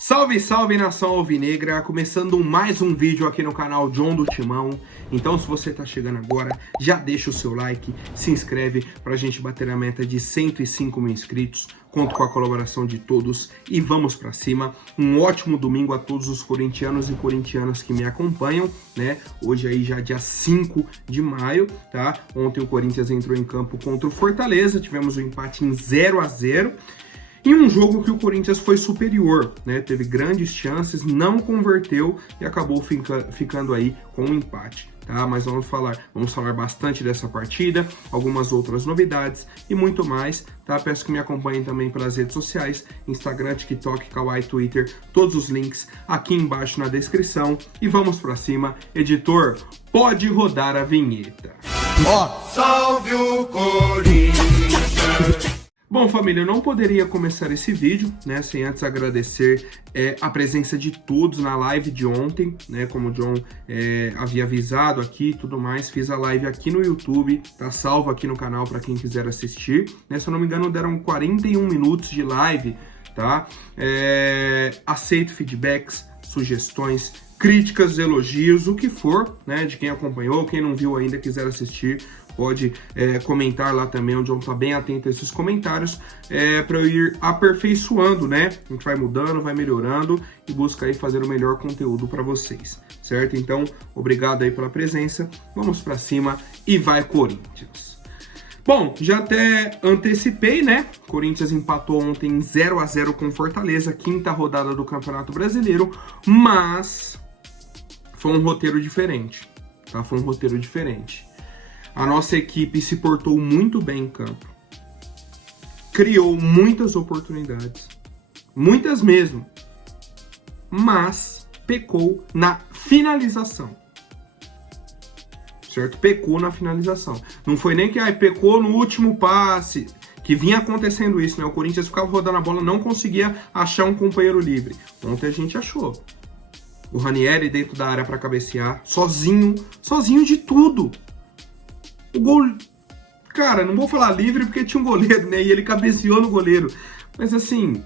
Salve, salve, nação alvinegra, começando mais um vídeo aqui no canal John do Timão. Então, se você tá chegando agora, já deixa o seu like, se inscreve pra gente bater a meta de 105 mil inscritos. Conto com a colaboração de todos e vamos pra cima. Um ótimo domingo a todos os corintianos e corintianas que me acompanham, né? Hoje aí já dia 5 de maio, tá? Ontem o Corinthians entrou em campo contra o Fortaleza, tivemos um empate em 0-0. Em um jogo que o Corinthians foi superior, né? Teve grandes chances, não converteu e acabou ficando aí com um empate, tá? Mas vamos falar bastante dessa partida, algumas outras novidades e muito mais, tá? Peço que me acompanhem também pelas redes sociais, Instagram, TikTok, Kawaii, Twitter, todos os links aqui embaixo na descrição. E vamos pra cima. Editor, pode rodar a vinheta. Salve o Corinthians! Bom, família, eu não poderia começar esse vídeo, né, sem antes agradecer a presença de todos na live de ontem, né, como o John havia avisado aqui e tudo mais, fiz a live aqui no YouTube, tá salvo aqui no canal para quem quiser assistir, né, se eu não me engano deram 41 minutos de live, tá, aceito feedbacks, sugestões, críticas, elogios, o que for, né, de quem acompanhou, quem não viu ainda quiser assistir, pode comentar lá também, onde eu estou bem atento a esses comentários, para eu ir aperfeiçoando, né? A gente vai mudando, vai melhorando e busca aí fazer o melhor conteúdo para vocês, certo? Então, obrigado aí pela presença, vamos para cima e vai Corinthians! Bom, já até antecipei, né? Corinthians empatou ontem 0-0 com Fortaleza, quinta rodada do Campeonato Brasileiro, mas foi um roteiro diferente, tá? Foi um roteiro diferente. A nossa equipe se portou muito bem em campo, criou muitas oportunidades, muitas mesmo, mas pecou na finalização, certo? Pecou na finalização. Não foi nem que pecou no último passe, que vinha acontecendo isso, né? O Corinthians ficava rodando a bola, não conseguia achar um companheiro livre. Ontem a gente achou. O Ranieri dentro da área para cabecear, sozinho de tudo. O gol, cara, não vou falar livre porque tinha um goleiro, né? E ele cabeceou no goleiro. Mas assim,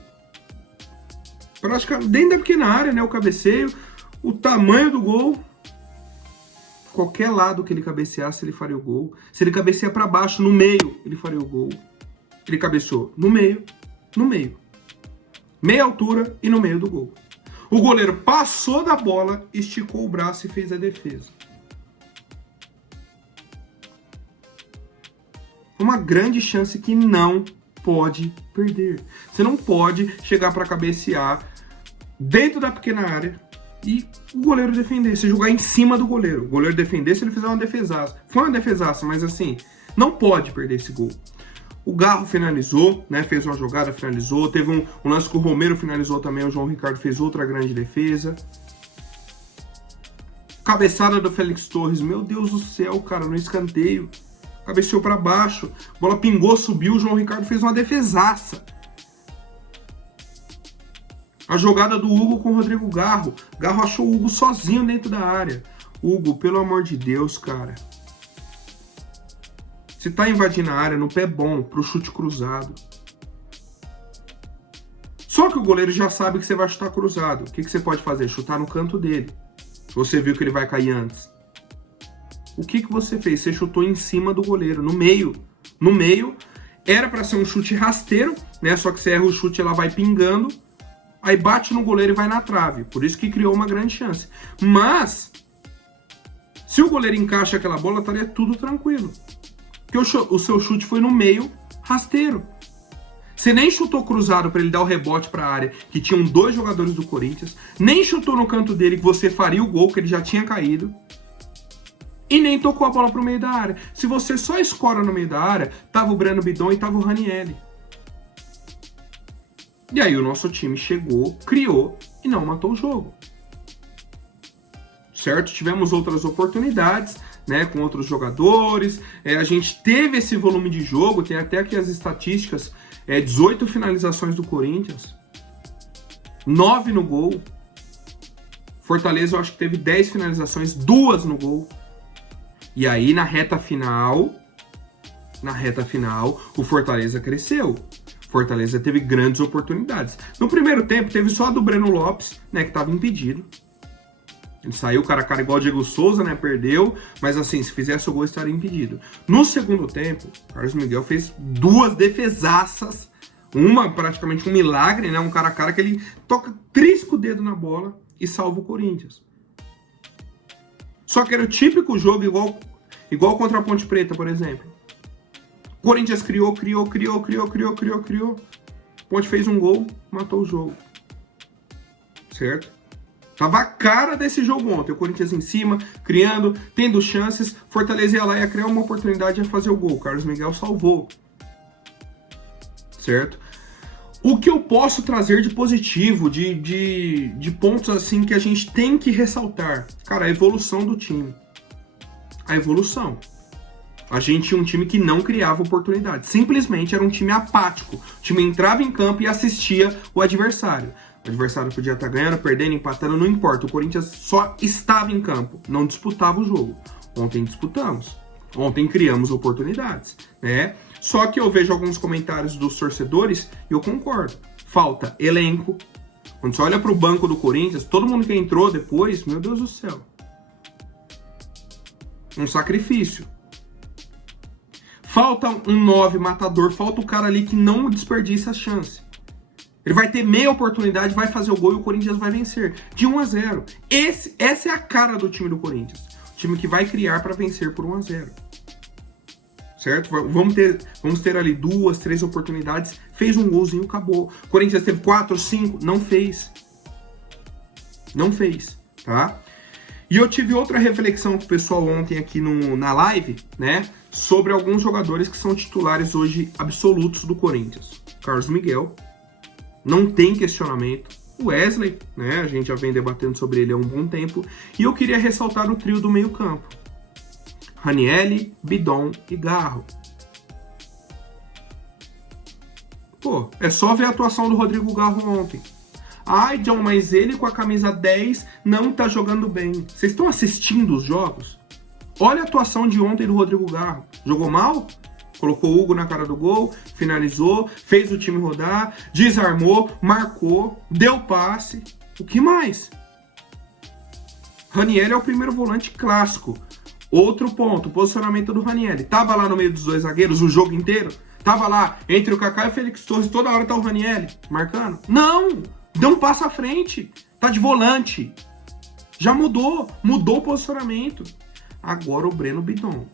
praticamente dentro da pequena área, né? O cabeceio, o tamanho do gol. Qualquer lado que ele cabeceasse, ele faria o gol. Se ele cabecear para baixo, no meio, ele faria o gol. Ele cabeceou no meio. Meia altura e no meio do gol. O goleiro passou da bola, esticou o braço e fez a defesa. Uma grande chance que não pode perder. Você não pode chegar para cabecear dentro da pequena área e o goleiro defender. Você jogar em cima do goleiro. O goleiro defender se ele fizer uma defesaça. Foi uma defesaça, mas assim, não pode perder esse gol. O Garro finalizou, né? Fez uma jogada, finalizou. Teve um lance que o Romero finalizou também. O João Ricardo fez outra grande defesa. Cabeçada do Félix Torres. Meu Deus do céu, cara, no escanteio. Cabeceou para baixo, bola pingou, subiu, o João Ricardo fez uma defesaça. A jogada do Hugo com o Rodrigo Garro. Garro achou o Hugo sozinho dentro da área. Hugo, pelo amor de Deus, cara. Você tá invadindo a área no pé bom, pro chute cruzado. Só que o goleiro já sabe que você vai chutar cruzado. O que você pode fazer? Chutar no canto dele. Você viu que ele vai cair antes. O que você fez? Você chutou em cima do goleiro, no meio. No meio, era para ser um chute rasteiro, né? Só que você erra o chute, ela vai pingando, aí bate no goleiro e vai na trave. Por isso que criou uma grande chance. Mas, se o goleiro encaixa aquela bola, estaria tudo tranquilo. Porque o seu chute foi no meio, rasteiro. Você nem chutou cruzado para ele dar o rebote para a área, que tinham dois jogadores do Corinthians. Nem chutou no canto dele, que você faria o gol, que ele já tinha caído. E nem tocou a bola pro meio da área. Se você só escora no meio da área, tava o Breno Bidon e tava o Ranieri. E aí o nosso time chegou, criou e não matou o jogo. Certo? Tivemos outras oportunidades, né, com outros jogadores. A gente teve esse volume de jogo, tem até aqui as estatísticas, 18 finalizações do Corinthians, 9 no gol. Fortaleza eu acho que teve 10 finalizações, 2 no gol. E aí na reta final, o Fortaleza cresceu. Fortaleza teve grandes oportunidades. No primeiro tempo, teve só a do Breno Lopes, né, que estava impedido. Ele saiu cara a cara igual o Diego Souza, né, perdeu, mas assim, se fizesse o gol, estaria impedido. No segundo tempo, Carlos Miguel fez 2 defesaças, uma praticamente um milagre, né, um cara a cara que ele toca, trisca o dedo na bola e salva o Corinthians. Só que era o típico jogo igual contra a Ponte Preta, por exemplo. Corinthians criou. Ponte fez um gol, matou o jogo. Certo? Tava a cara desse jogo ontem. O Corinthians em cima, criando, tendo chances. Fortaleza ia lá, ia criar uma oportunidade e ia fazer o gol. O Carlos Miguel salvou. Certo? O que eu posso trazer de positivo, de pontos assim que a gente tem que ressaltar? Cara, a evolução do time. A evolução. A gente tinha um time que não criava oportunidade. Simplesmente era um time apático. O time entrava em campo e assistia o adversário. O adversário podia estar ganhando, perdendo, empatando, não importa. O Corinthians só estava em campo, não disputava o jogo. Ontem disputamos. Ontem criamos oportunidades, né? Só que eu vejo alguns comentários dos torcedores e eu concordo. Falta elenco. Quando você olha para o banco do Corinthians, todo mundo que entrou depois, meu Deus do céu. Um sacrifício. Falta um 9 matador, falta o cara ali que não desperdiça a chance. Ele vai ter meia oportunidade, vai fazer o gol e o Corinthians vai vencer. De 1-0. Essa é a cara do time do Corinthians. O time que vai criar para vencer por 1-0. Certo? Vamos ter ali 2, 3 oportunidades. Fez um golzinho, acabou. O Corinthians teve 4, 5, não fez. Não fez, tá? E eu tive outra reflexão com o pessoal ontem aqui na live, né? Sobre alguns jogadores que são titulares hoje absolutos do Corinthians. Carlos Miguel, não tem questionamento. O Wesley, né? A gente já vem debatendo sobre ele há um bom tempo. E eu queria ressaltar o trio do meio-campo: Ranielli, Bidon e Garro. Pô, é só ver a atuação do Rodrigo Garro ontem. Ai, John, mas ele com a camisa 10 não tá jogando bem. Vocês estão assistindo os jogos? Olha a atuação de ontem do Rodrigo Garro. Jogou mal? Colocou o Hugo na cara do gol, finalizou, fez o time rodar, desarmou, marcou, deu passe. O que mais? Ranielli é o primeiro volante clássico. Outro ponto, o posicionamento do Ranielli. Tava lá no meio dos dois zagueiros o jogo inteiro? Tava lá entre o Kaká e o Félix Torres, toda hora tá o Ranielli marcando? Não! Deu um passo à frente. Tá de volante. Já mudou o posicionamento. Agora o Breno Bidon.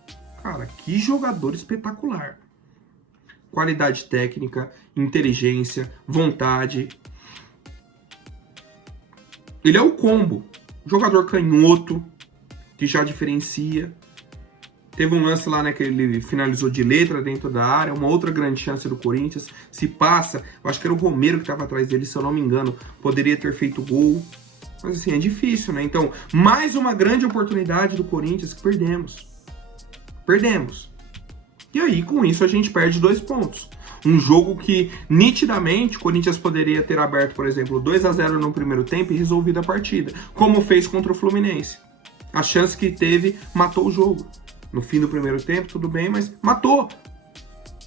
Cara, que jogador espetacular. Qualidade técnica, inteligência, vontade. Ele é o combo. Jogador canhoto, que já diferencia. Teve um lance lá, né, que ele finalizou de letra dentro da área, uma outra grande chance do Corinthians. Se passa, eu acho que era o Romero que estava atrás dele, se eu não me engano, poderia ter feito gol. Mas assim, é difícil, né? Então, mais uma grande oportunidade do Corinthians que perdemos. Perdemos. E aí, com isso, a gente perde 2 pontos. Um jogo que, nitidamente, o Corinthians poderia ter aberto, por exemplo, 2-0 no primeiro tempo e resolvido a partida, como fez contra o Fluminense. A chance que teve matou o jogo. No fim do primeiro tempo, tudo bem, mas matou.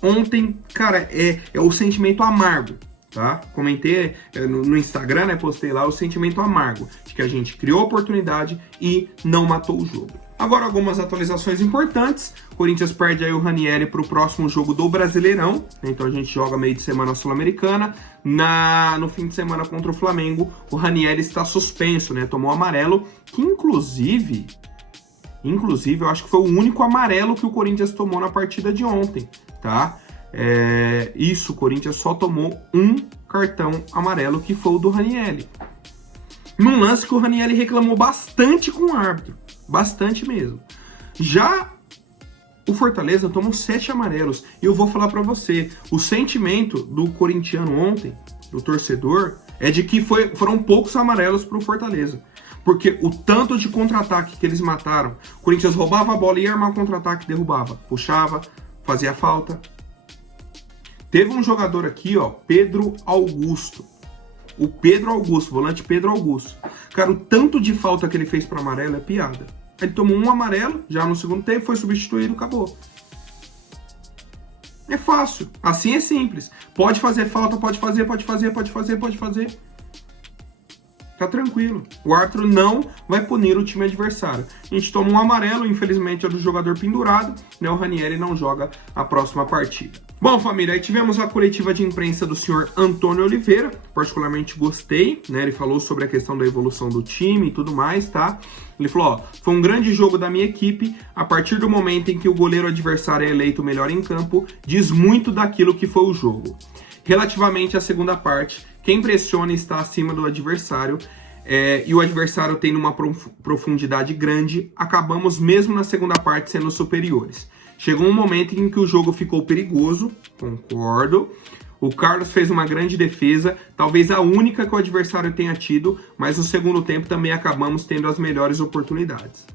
Ontem, cara, é o sentimento amargo, tá? Comentei no Instagram, né? Postei lá o sentimento amargo de que a gente criou oportunidade e não matou o jogo. Agora, algumas atualizações importantes. O Corinthians perde aí o Ranielli para o próximo jogo do Brasileirão. Então a gente joga meio de semana Sul-Americana. No fim de semana contra o Flamengo, o Ranielli está suspenso, né? Tomou amarelo, que inclusive, eu acho que foi o único amarelo que o Corinthians tomou na partida de ontem, tá? O Corinthians só tomou um cartão amarelo, que foi o do Ranielli. Num lance que o Ranielli reclamou bastante com o árbitro. Bastante mesmo. Já o Fortaleza tomou 7 amarelos. E eu vou falar pra você, o sentimento do corintiano ontem, do torcedor, é de que foram poucos amarelos pro Fortaleza. Porque o tanto de contra-ataque que eles mataram, o Corinthians roubava a bola e ia armar um contra-ataque, derrubava, puxava, fazia falta. Teve um jogador aqui, ó, Pedro Augusto. O Pedro Augusto, volante Pedro Augusto. Cara, o tanto de falta que ele fez para amarelo é piada. Ele tomou um amarelo, já no segundo tempo, foi substituído, acabou. É fácil, assim é simples. Pode fazer falta, pode fazer. Tá tranquilo. O árbitro não vai punir o time adversário. A gente toma um amarelo, infelizmente é do jogador pendurado, né? O Ranieri não joga a próxima partida. Bom, família, aí tivemos a coletiva de imprensa do senhor Antônio Oliveira, particularmente gostei, né? Ele falou sobre a questão da evolução do time e tudo mais, tá? Ele falou, ó, foi um grande jogo da minha equipe, a partir do momento em que o goleiro adversário é eleito o melhor em campo, diz muito daquilo que foi o jogo. Relativamente à segunda parte, quem pressiona está acima do adversário, e o adversário tem uma profundidade grande, acabamos mesmo na segunda parte sendo superiores. Chegou um momento em que o jogo ficou perigoso, concordo. O Carlos fez uma grande defesa, talvez a única que o adversário tenha tido, mas no segundo tempo também acabamos tendo as melhores oportunidades.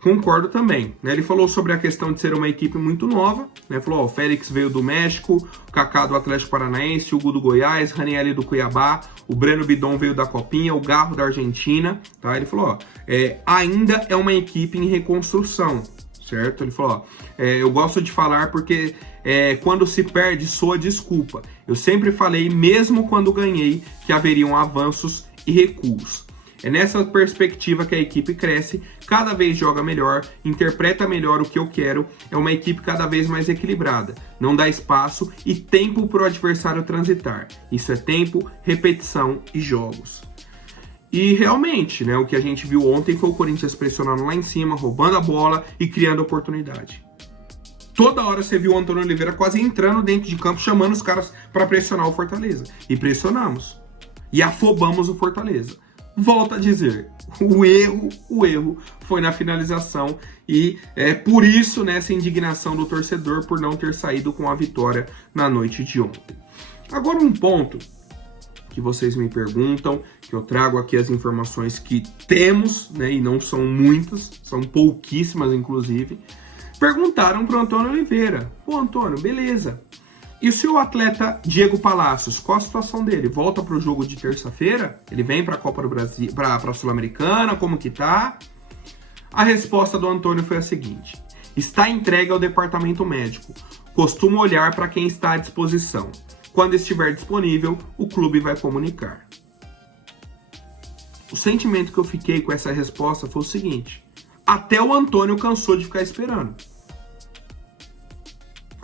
Concordo também, né? Ele falou sobre a questão de ser uma equipe muito nova, né? Falou, ó, o Félix veio do México, o Kaká do Atlético Paranaense, o Hugo do Goiás, Ranieri do Cuiabá, o Breno Bidon veio da Copinha, o Garro da Argentina, tá? Ele falou, ó, ainda é uma equipe em reconstrução, certo? Ele falou, ó, eu gosto de falar porque quando se perde soa desculpa. Eu sempre falei, mesmo quando ganhei, que haveriam avanços e recuos. É nessa perspectiva que a equipe cresce, cada vez joga melhor, interpreta melhor o que eu quero, é uma equipe cada vez mais equilibrada, não dá espaço e tempo para o adversário transitar. Isso é tempo, repetição e jogos. E realmente, né, o que a gente viu ontem foi o Corinthians pressionando lá em cima, roubando a bola e criando oportunidade. Toda hora você viu o Antônio Oliveira quase entrando dentro de campo, chamando os caras para pressionar o Fortaleza. E pressionamos. E afobamos o Fortaleza. Volto a dizer, o erro foi na finalização e é por isso, né, essa indignação do torcedor por não ter saído com a vitória na noite de ontem. Agora um ponto que vocês me perguntam, que eu trago aqui as informações que temos, né, e não são muitas, são pouquíssimas inclusive, perguntaram para o Antônio Oliveira, pô Antônio, beleza, e o seu atleta Diego Palacios, qual a situação dele? Volta para o jogo de terça-feira? Ele vem para a Copa do Brasil, para a Sul-Americana? Como que tá? A resposta do Antônio foi a seguinte: está entregue ao departamento médico. Costumo olhar para quem está à disposição. Quando estiver disponível, o clube vai comunicar. O sentimento que eu fiquei com essa resposta foi o seguinte: até o Antônio cansou de ficar esperando.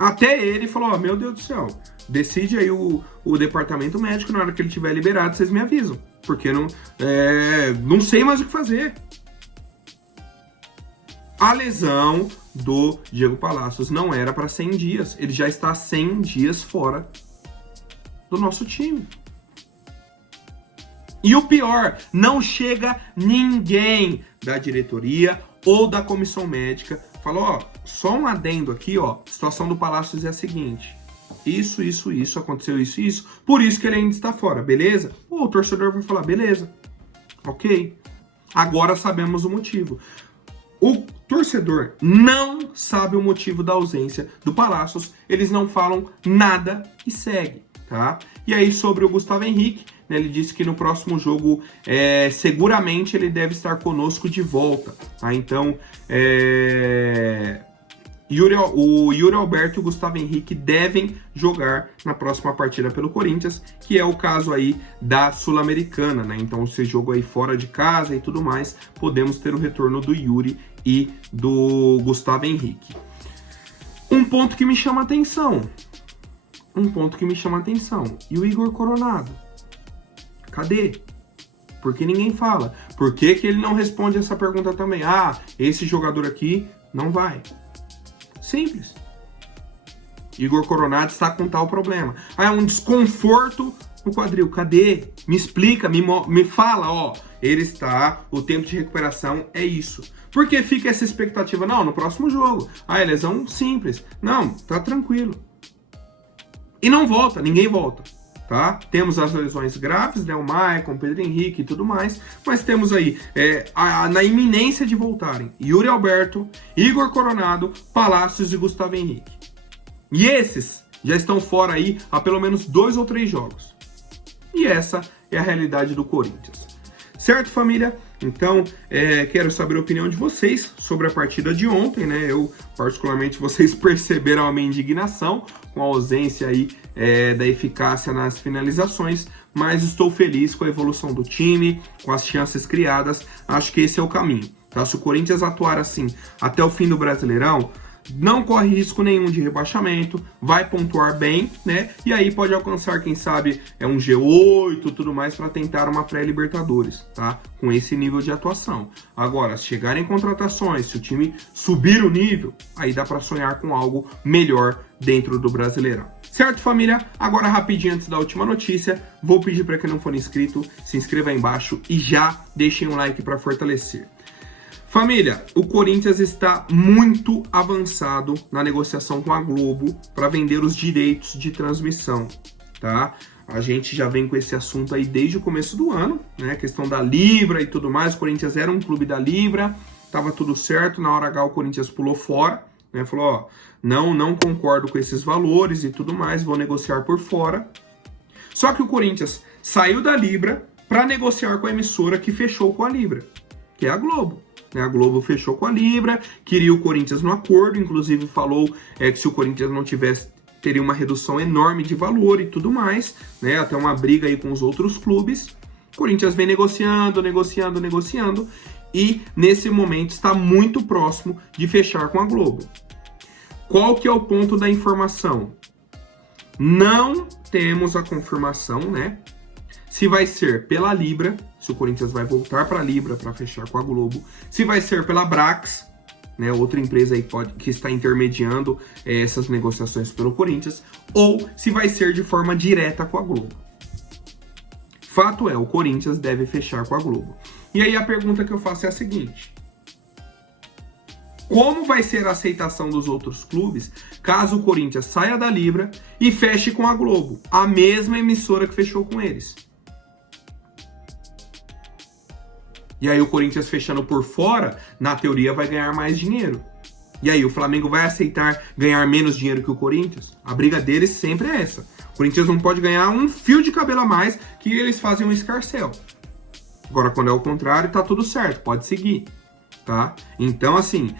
Até ele falou, meu Deus do céu, decide aí o departamento médico, na hora que ele tiver liberado, vocês me avisam. Porque não sei mais o que fazer. A lesão do Diego Palacios não era para 100 dias. Ele já está 100 dias fora do nosso time. E o pior, não chega ninguém da diretoria ou da comissão médica. Falou, ó, só um adendo aqui, ó, a situação do Palacios é a seguinte, isso, aconteceu isso, por isso que ele ainda está fora, beleza? O torcedor vai falar, beleza, ok, agora sabemos o motivo. O torcedor não sabe o motivo da ausência do Palacios, eles não falam nada e segue, tá? E aí sobre o Gustavo Henrique, né, ele disse que no próximo jogo seguramente ele deve estar conosco de volta, tá? Então o Yuri Alberto e o Gustavo Henrique devem jogar na próxima partida pelo Corinthians, que é o caso aí da Sul-Americana, né? Então esse jogo aí fora de casa e tudo mais, podemos ter o retorno do Yuri e do Gustavo Henrique. Um ponto que me chama atenção, e o Igor Coronado? Cadê? Por que ninguém fala? Por que ele não responde essa pergunta também? Ah, esse jogador aqui não vai. Simples. Igor Coronado está com tal problema. Ah, é um desconforto no quadril. Cadê? Me explica, me fala, ó. Ele está, o tempo de recuperação é isso. Por que fica essa expectativa? Não, no próximo jogo. Ah, é lesão simples. Não, tá tranquilo. E não volta, ninguém volta. Tá? Temos as lesões graves, né? O Maicon, o Pedro Henrique e tudo mais, mas temos aí, na iminência de voltarem, Yuri Alberto, Igor Coronado, Palacios e Gustavo Henrique. E esses já estão fora aí há pelo menos 2 ou 3 jogos. E essa é a realidade do Corinthians. Certo, família? Então, quero saber a opinião de vocês sobre a partida de ontem, né? Eu, particularmente, vocês perceberam a minha indignação com a ausência aí da eficácia nas finalizações, mas estou feliz com a evolução do time, com as chances criadas. Acho que esse é o caminho, tá? Se o Corinthians atuar assim até o fim do Brasileirão, não corre risco nenhum de rebaixamento, vai pontuar bem, né? E aí pode alcançar, quem sabe, um G8 e tudo mais para tentar uma pré-Libertadores, tá? Com esse nível de atuação. Agora, se chegarem contratações, se o time subir o nível, aí dá para sonhar com algo melhor dentro do Brasileirão. Certo, família? Agora, rapidinho, antes da última notícia, vou pedir para quem não for inscrito, se inscreva aí embaixo e já deixem um like para fortalecer. Família, o Corinthians está muito avançado na negociação com a Globo para vender os direitos de transmissão, tá? A gente já vem com esse assunto aí desde o começo do ano, né? A questão da Libra e tudo mais. O Corinthians era um clube da Libra, tava tudo certo. Na hora H o Corinthians pulou fora, né? Falou, ó, não concordo com esses valores e tudo mais, vou negociar por fora. Só que o Corinthians saiu da Libra para negociar com a emissora que fechou com a Libra, que é a Globo. A Globo fechou com a Libra, queria o Corinthians no acordo, inclusive falou que se o Corinthians não tivesse, teria uma redução enorme de valor e tudo mais, né? Até uma briga aí com os outros clubes. O Corinthians vem negociando e nesse momento está muito próximo de fechar com a Globo. Qual que é o ponto da informação? Não temos a confirmação, né? Se vai ser pela Libra, se o Corinthians vai voltar para a Libra para fechar com a Globo, se vai ser pela Brax, né, outra empresa aí que está intermediando essas negociações pelo Corinthians, ou se vai ser de forma direta com a Globo. Fato é, o Corinthians deve fechar com a Globo. E aí a pergunta que eu faço é a seguinte: como vai ser a aceitação dos outros clubes caso o Corinthians saia da Libra e feche com a Globo, a mesma emissora que fechou com eles? E aí o Corinthians fechando por fora, na teoria vai ganhar mais dinheiro. E aí o Flamengo vai aceitar ganhar menos dinheiro que o Corinthians? A briga deles sempre é essa. O Corinthians não pode ganhar um fio de cabelo a mais que eles fazem um escarcéu. Agora, quando é o contrário, tá tudo certo, pode seguir. Tá? Então, assim,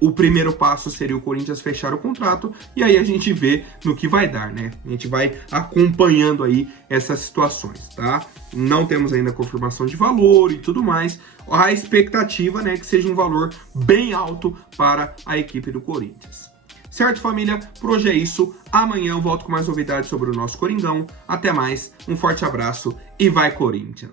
o primeiro passo seria o Corinthians fechar o contrato e aí a gente vê no que vai dar, né? A gente vai acompanhando aí essas situações, tá? Não temos ainda confirmação de valor e tudo mais. A expectativa, né, é que seja um valor bem alto para a equipe do Corinthians. Certo, família? Por hoje é isso. Amanhã eu volto com mais novidades sobre o nosso Coringão. Até mais, um forte abraço e vai Corinthians!